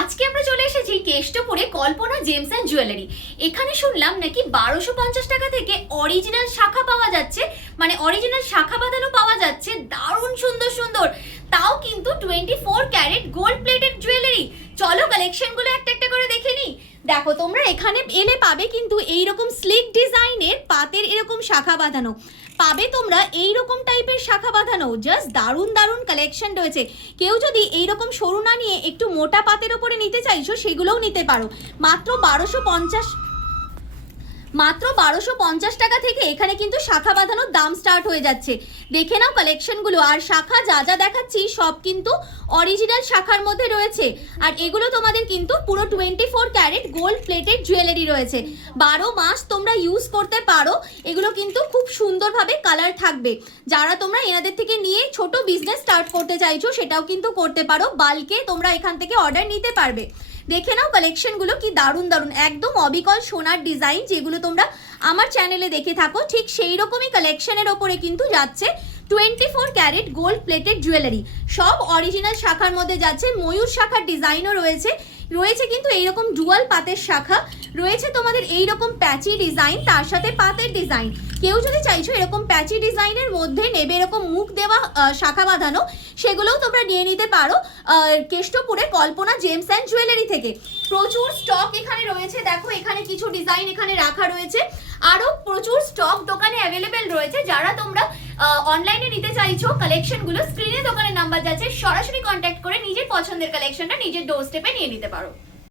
আজকে আমরা চলে এসেছি কেষ্টপুরে কল্পনা জেমস অ্যান্ড জুয়েলারি। এখানে শুনলাম নাকি 1250 টাকা থেকে অরিজিনাল শাখা পাওয়া যাচ্ছে, মানে অরিজিনাল শাখা বাঁধানো পাওয়া যাচ্ছে, দারুণ সুন্দর সুন্দর, তাও কিন্তু 24 ক্যারেট গোল্ড প্লেটেড জুয়েলারি। চলো কালেকশনগুলো একটা একটা করে দেখে নিই। দেখো তোমরা এখানে এলে পাবে কিন্তু এইরকম স্লিক ডিজাইনের পাতের এরকম শাখা বাঁধানো পাবে, তোমরা এইরকম টাইপের শাখা বাঁধানো, জাস্ট দারুণ দারুণ কালেকশন রয়েছে। কেউ যদি এইরকম সরু না নিয়ে একটু মোটা পাতের ওপরে নিতে চাইছো সেগুলোও নিতে পারো। মাত্র 1250 টাকা থেকে এখানে কিন্তু শাখা বাঁধানোর দাম স্টার্ট হয়ে যাচ্ছে। দেখে নাও কালেকশনগুলো। আর শাখা যা যা দেখাচ্ছি সব কিন্তু অরিজিনাল শাখার মধ্যে রয়েছে। আর এগুলো তোমাদের কিন্তু পুরো 24 ক্যারেট গোল্ড প্লেটেড জুয়েলারি রয়েছে। 12 মাস তোমরা ইউজ করতে পারো। এগুলো কিন্তু খুব সুন্দরভাবে কালার থাকবে। যারা তোমরা এনাদের থেকে নিয়ে ছোট বিজনেস স্টার্ট করতে চাইছো সেটাও কিন্তু করতে পারো। বাল্কে তোমরা এখান থেকে অর্ডার নিতে পারবে। দেখে নাও কালেকশনগুলো কি দারুণ দারুণ, একদম অবিকল সোনার ডিজাইন যেগুলো তোমরা আমার চ্যানেলে দেখে থাকো, ঠিক সেই রকমই কালেকশনের ওপরে কিন্তু যাচ্ছে 24 ক্যারেট গোল্ড প্লেটেড জুয়েলারি। সব অরিজিনাল শাখার মধ্যে যাচ্ছে, ময়ূর শাখার ডিজাইনও রয়েছে, রয়েছে কিন্তু এইরকম ডুয়াল পাতের শাখা রয়েছে, তোমাদের এইরকম প্যাচি ডিজাইন, তার সাথে পাতের ডিজাইন। কেউ যদি চাইছো এরকম প্যাচি ডিজাইনের মধ্যে নেবে এরকম মুখ দেওয়া শাখা বাঁধানো, সেগুলোও তোমরা নিয়ে নিতে পারো কেষ্টপুরে কল্পনা জেমস অ্যান্ড জুয়েলারি থেকে। প্রচুর স্টক এখানে রয়েছে। দেখো এখানে কিছু ডিজাইন এখানে রাখা রয়েছে, আরও প্রচুর স্টক দোকানে অ্যাভেলেবেল রয়েছে। যারা তোমরা অনলাইনে নিতে চাইছো কালেকশনগুলো, স্ক্রিনে দোকানের নাম্বার যাচ্ছে, সরাসরি কন্ট্যাক্ট করে নিজের পছন্দের কালেকশনটা নিজের ডোর স্টেপে নিয়ে নিতে পারো।